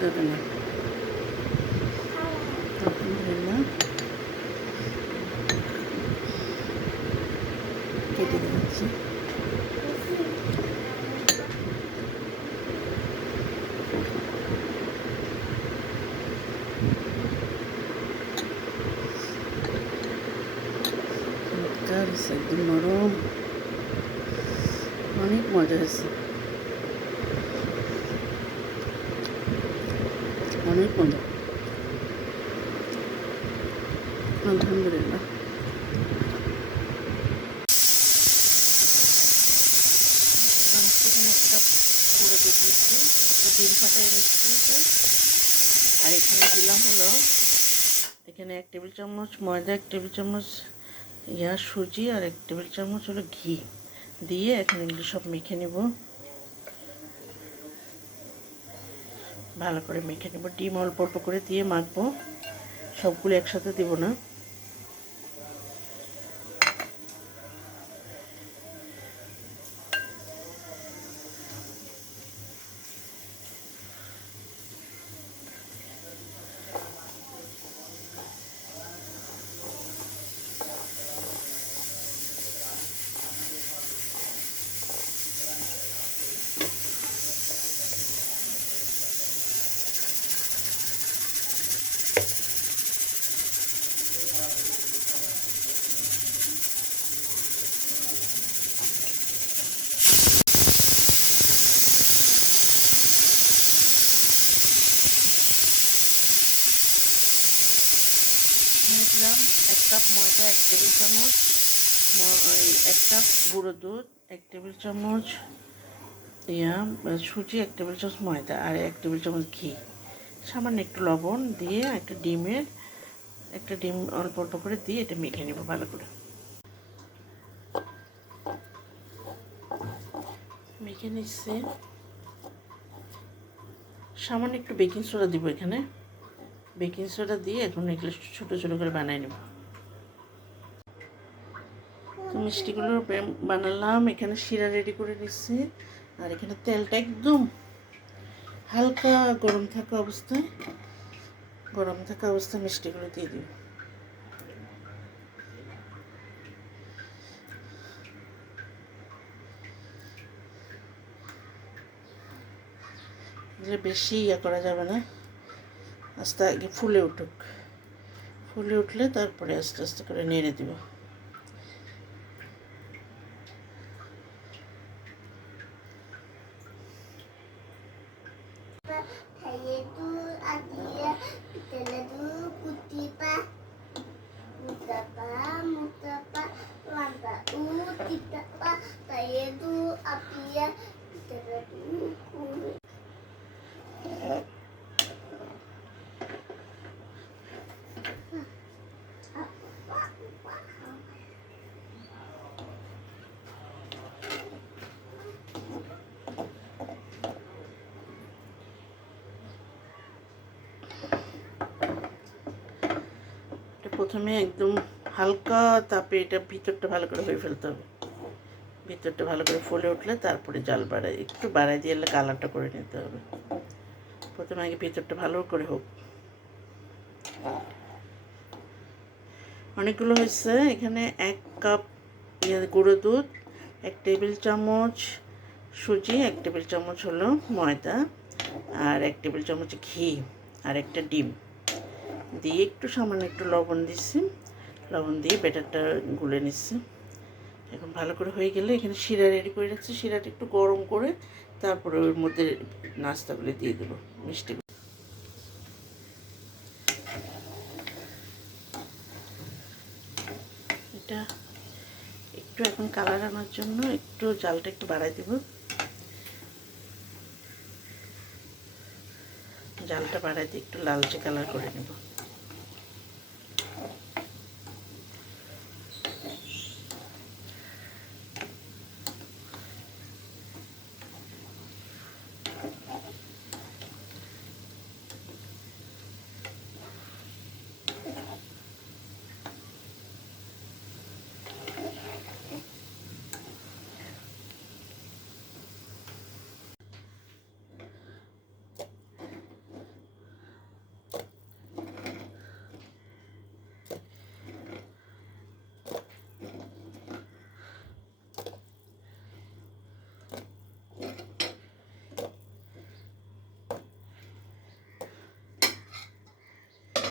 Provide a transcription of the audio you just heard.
দেবে না। আলহামদুলিল্লাহ কেটে দিচ্ছি। একদম নরম, অনেক মজা হয়েছে, অনেক মজা। আলহামদুলিল্লাহ। এখানে একটা পুরো দুধ নিচ্ছি, একটা ডিম ফাটাই নিচ্ছি, আর এখানে দিলাম হলো এখানে 1 টেবিল চামচ ময়দা, 1 টেবিল চামচ সুজি, আর 1 টেবিল চামচ হলো ঘি দিয়ে এখন এগুলো সব মেখে নেব, ভালো করে মেখে নেব। ডিম অল্প অল্প করে দিয়ে মাখবো, সবগুলো একসাথে দেব না। দিলাম 1 কাপ ময়দা, 1 টেবিল চামচ 1 কাপ গুঁড়ো দুধ, 1 টেবিল চামচ সুজি, 1 টেবিল চামচ ময়দা, আর 1 টেবিল চামচ ঘি, সামান্য একটু লবণ দিয়ে একটা ডিম অল্প অল্প করে দিয়ে এটা মেখে নেব ভালো করে। মেখে নিচ্ছে, সামান্য একটু বেকিং সোডা দিব এখানে, বেকিং সোডা দিয়ে এখন এগুলো ছোটো ছোটো করে বানিয়ে নেব। তো মিষ্টিগুলো বানালাম, এখানে শিরা রেডি করে নিচ্ছি, আর এখানে তেলটা একদম হালকা গরম থাকা অবস্থায় মিষ্টিগুলো দিয়ে দিব। বেশি করা যাবে না, আস্তে আগে ফুলে উঠলে তারপরে আস্তে আস্তে করে নেড়ে দিব। প্রথমে একদম হালকা তাপে এটা ভিতরটা ভালো করে হয়ে ফেলতে হবে, ভিতরটা ভালো করে ফুলে উঠলে তারপরে জাল একটু বাড়াই দিয়ে কালারটা করে নিতে হবে। প্রথমে আগে ভিতরটা ভালো করে হোক। অনেকগুলো হয়েছে, এখানে 1 কাপ গুঁড়ো দুধ, 1 টেবিল চামচ সুজি, 1 টেবিল চামচ হলো ময়দা, আর 1 টেবিল চামচ ঘি, আর একটা ডিম দিয়ে একটু সামান্য একটু লবণ দিচ্ছি, লবণ দিয়ে ব্যাটারটা গুলে নিচ্ছি। এখন ভালো করে হয়ে গেলে এখানে শিরা রেডি করে রাখছি, শিরাটা একটু গরম করে তারপরে ওর মধ্যে নাস্তাগুলো দিয়ে দেবো, মিষ্টি। এটা একটু এখন কালার আনার জন্য একটু জালটা একটু বাড়াই দেব, জালটা বাড়াই দিয়ে একটু লালচে কালার করে নেব।